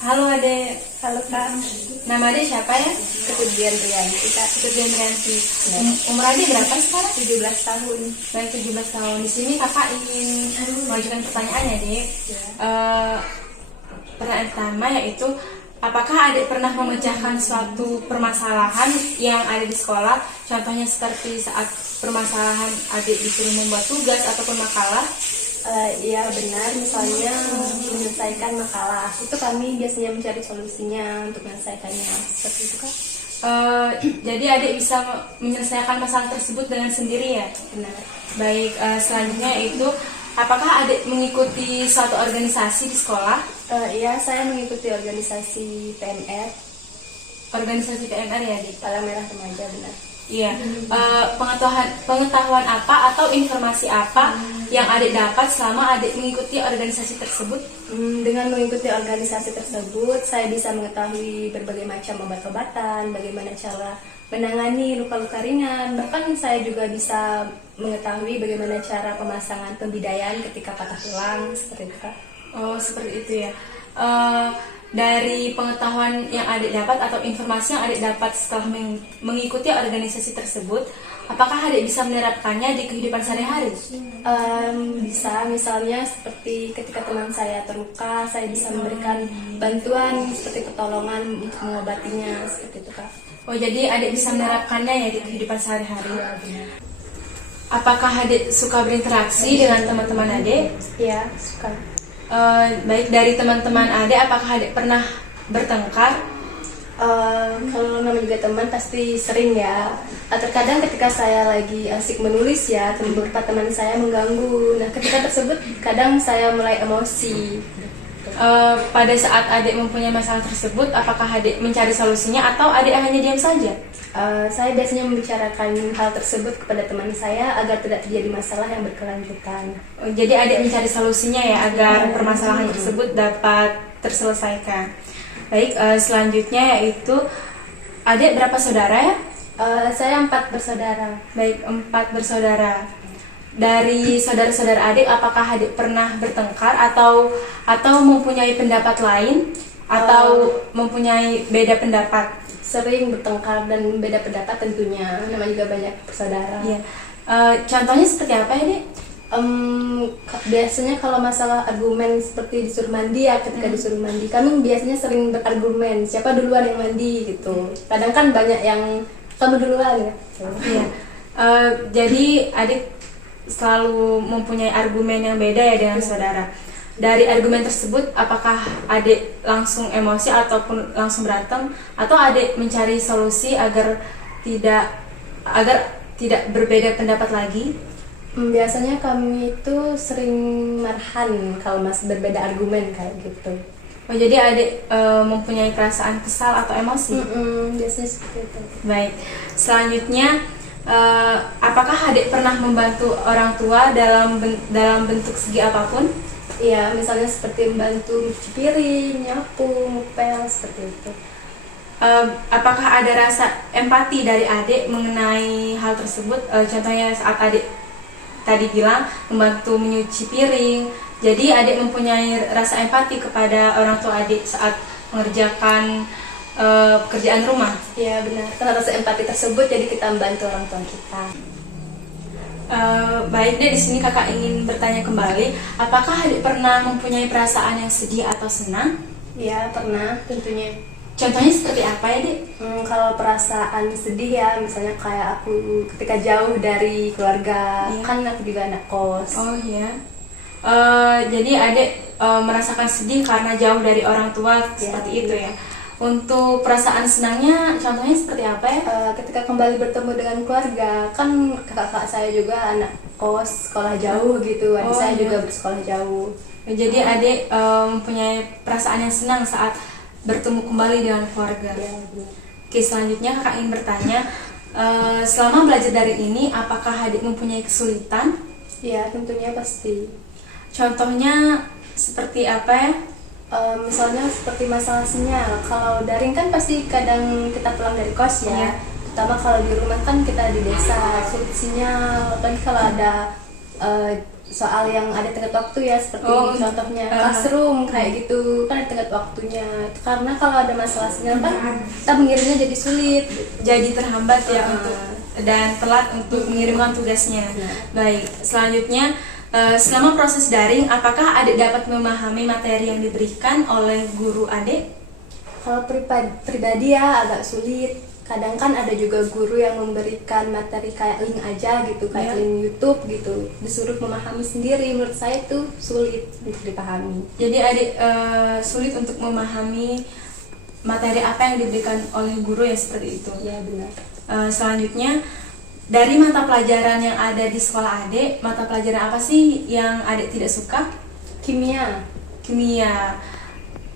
Halo Ade, Halo Kak, nama Ade siapa ya? Ketujuan Rianti Kak, Ketujuan Rianti. Ya. Umur Ade berapa sekarang? 17 tahun. Baik, 17 tahun. Di sini kakak ingin mengajukan pertanyaan ya, Dek. Ya. Pertanyaan pertama yaitu, apakah Adik pernah memecahkan suatu permasalahan yang ada di sekolah? Contohnya seperti saat permasalahan Adik disuruh membuat tugas ataupun makalah. Iya benar, misalnya menyelesaikan makalah, itu kami biasanya mencari solusinya untuk menyelesaikannya, seperti itu Kak. Jadi Adik bisa menyelesaikan masalah tersebut dengan sendiri ya? Benar. Baik, selanjutnya itu, apakah Adik mengikuti suatu organisasi di sekolah? Iya, saya mengikuti organisasi PMR, Organisasi PMR ya, Adik? Palang Merah Remaja, benar. Iya. Pengetahuan apa atau informasi apa yang Adik dapat selama Adik mengikuti organisasi tersebut? Dengan mengikuti organisasi tersebut, saya bisa mengetahui berbagai macam obat-obatan, bagaimana cara menangani luka-luka ringan, bahkan saya juga bisa mengetahui bagaimana cara pemasangan pembidayaan ketika patah tulang, seperti itu Kak. Oh, seperti itu ya. Dari pengetahuan yang Adik dapat atau informasi yang Adik dapat setelah mengikuti organisasi tersebut, apakah Adik bisa menerapkannya di kehidupan sehari-hari? Bisa, misalnya seperti ketika teman saya terluka, saya bisa memberikan bantuan seperti pertolongan untuk mengobatinya, seperti itu Kak. Oh, jadi Adik bisa menerapkannya ya di kehidupan sehari-hari. Iya, benar. Apakah Adik suka berinteraksi dengan teman-teman Adik? Iya, suka. Baik, dari teman-teman Adik, apakah Adik pernah bertengkar? Kalau namanya juga teman pasti sering ya. Terkadang ketika saya lagi asik menulis ya, beberapa teman saya mengganggu. Nah, ketika tersebut kadang saya mulai emosi. Pada saat Adik mempunyai masalah tersebut, apakah Adik mencari solusinya atau Adik hanya diam saja? Saya biasanya membicarakan hal tersebut kepada teman saya agar tidak terjadi masalah yang berkelanjutan. Jadi Adik mencari solusinya ya agar permasalahan tersebut dapat terselesaikan. Baik, selanjutnya yaitu Adik berapa saudara ya? Saya 4 bersaudara. Baik, 4 bersaudara. Dari saudara-saudara Adik, apakah Adik pernah bertengkar atau mempunyai pendapat lain atau mempunyai beda pendapat? Sering bertengkar dan beda pendapat tentunya, namanya juga banyak bersaudara. Iya. Contohnya seperti apa ya, Dek? Biasanya kalau masalah argumen seperti disuruh mandi ya, ketika disuruh mandi kami biasanya sering berargumen siapa duluan yang mandi gitu. Kadang kan banyak yang kamu duluan ya. Iya. Jadi Adik selalu mempunyai argumen yang beda ya dengan saudara. Dari argumen tersebut, apakah Adik langsung emosi ataupun langsung berantem, atau Adik mencari solusi agar tidak berbeda pendapat lagi? Biasanya kami itu sering marhan kalau masih berbeda argumen kayak gitu. Oh, jadi Adik mempunyai perasaan kesal atau emosi? Biasanya seperti itu. Baik. Selanjutnya, apakah Adik pernah membantu orang tua dalam bentuk segi apapun? Iya, misalnya seperti membantu mencuci piring, nyapu, ngepel, seperti itu. Apakah ada rasa empati dari Adik mengenai hal tersebut? Contohnya saat Adik tadi bilang membantu menyuci piring, jadi Adik mempunyai rasa empati kepada orang tua Adik saat mengerjakan pekerjaan rumah. Iya benar, karena rasa empati tersebut jadi kita membantu orang tua kita. Baik deh, di sini kakak ingin bertanya kembali, apakah Adik pernah mempunyai perasaan yang sedih atau senang? Iya pernah tentunya. Contohnya seperti apa ya, Dek? Kalau perasaan sedih ya, misalnya kayak aku ketika jauh dari keluarga, Iya. kan aku juga anak kos. Oh iya. Jadi Adik merasakan sedih karena jauh dari orang tua, seperti itu ya. Untuk perasaan senangnya, contohnya seperti apa ya? Ketika kembali bertemu dengan keluarga, kan kakak saya juga anak kos, sekolah jauh gitu, adik saya iya. juga bersekolah jauh. Jadi Adik mempunyai perasaan yang senang saat bertemu kembali dengan keluarga. Ya, benar. Oke, selanjutnya kakak ingin bertanya, selama belajar dari ini, apakah Adik mempunyai kesulitan? Ya tentunya pasti. Contohnya seperti apa ya? Misalnya seperti masalah sinyal, kalau daring kan pasti kadang kita pulang dari kos ya. Iya. Terutama kalau di rumah kan kita di desa, sulit sinyal, apalagi kalau ada soal yang ada tenggat waktu ya, seperti Oh, contohnya classroom kayak gitu kan ada tenggat waktunya. Karena kalau ada masalah sinyal kan kita mengirimnya jadi sulit. Jadi terhambat ya Ah. untuk dan telat untuk mengirimkan tugasnya. Ya. Baik, selanjutnya selama proses daring, apakah adik dapat memahami materi yang diberikan oleh guru adik? Kalau pribadi ya agak sulit. Kadang kan ada juga guru yang memberikan materi kayak link aja gitu, kayak Ya. link YouTube gitu, disuruh memahami sendiri. Menurut saya itu sulit untuk dipahami. Jadi adik sulit untuk memahami materi apa yang diberikan oleh guru ya, seperti itu. Ya benar. Selanjutnya, dari mata pelajaran yang ada di sekolah adik, mata pelajaran apa sih yang adik tidak suka? Kimia. Kimia.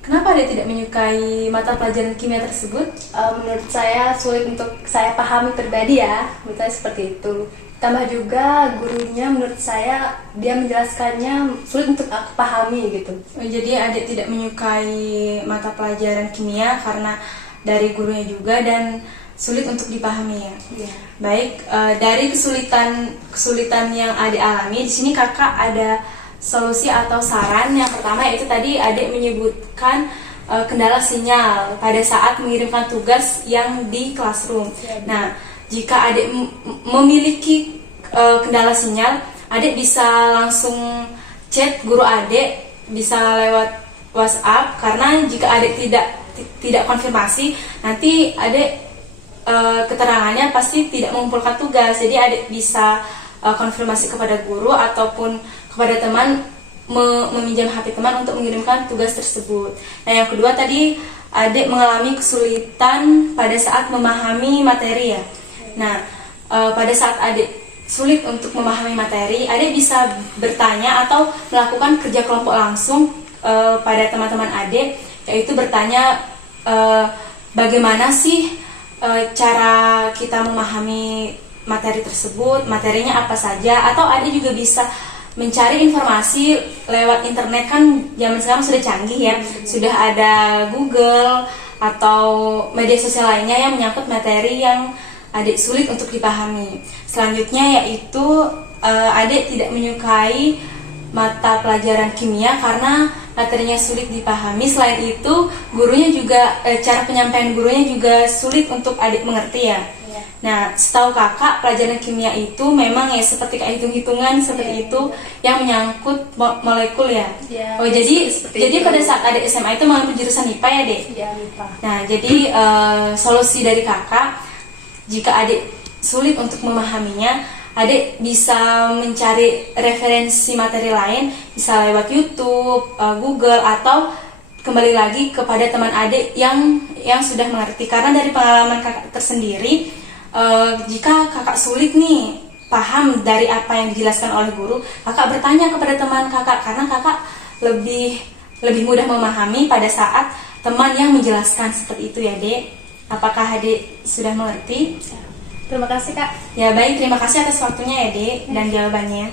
Kenapa adik tidak menyukai mata pelajaran kimia tersebut? Menurut saya sulit untuk saya pahami pribadi ya, menurut saya seperti itu. Tambah juga gurunya menurut saya dia menjelaskannya sulit untuk aku pahami gitu. Jadi adik tidak menyukai mata pelajaran kimia karena dari gurunya juga dan sulit untuk dipahami ya. Iya. Baik, dari kesulitan yang adik alami, di sini kakak ada solusi atau saran. Yang pertama yaitu tadi adik menyebutkan kendala sinyal pada saat mengirimkan tugas yang di classroom. Nah, jika adik memiliki kendala sinyal, adik bisa langsung chat guru adik, bisa lewat WhatsApp, karena jika adik tidak konfirmasi, nanti adik keterangannya pasti tidak mengumpulkan tugas. Jadi adik bisa konfirmasi kepada guru ataupun kepada teman, meminjam HP teman untuk mengirimkan tugas tersebut. Nah, yang kedua tadi adik mengalami kesulitan pada saat memahami materi ya. Nah, pada saat adik sulit untuk memahami materi, adik bisa bertanya atau melakukan kerja kelompok langsung pada teman-teman adik, yaitu bertanya bagaimana sih cara kita memahami materi tersebut, materinya apa saja, atau adik juga bisa mencari informasi lewat internet. Kan zaman sekarang sudah canggih ya, sudah ada Google atau media sosial lainnya yang menyangkut materi yang adik sulit untuk dipahami. Selanjutnya yaitu adik tidak menyukai mata pelajaran kimia karena materinya sulit dipahami. Selain itu, gurunya juga cara penyampaian gurunya juga sulit untuk adik mengerti ya. Nah, setahu kakak, pelajaran kimia itu memang ya seperti kayak hitung-hitungan seperti itu yang menyangkut molekul ya. Oh, jadi pada saat adik SMA itu mengambil jurusan IPA ya, Dek? Iya, IPA. Nah, jadi solusi dari kakak, jika adik sulit untuk memahaminya, adik bisa mencari referensi materi lain, bisa lewat YouTube, Google, atau kembali lagi kepada teman adik yang sudah mengerti. Karena dari pengalaman kakak tersendiri, jika kakak sulit nih paham dari apa yang dijelaskan oleh guru, kakak bertanya kepada teman kakak, karena kakak lebih mudah memahami pada saat teman yang menjelaskan. Seperti itu ya, Dek. Apakah adik sudah mengerti? Terima kasih, Kak. Ya baik, terima kasih atas waktunya ya, Dek, dan jawabannya.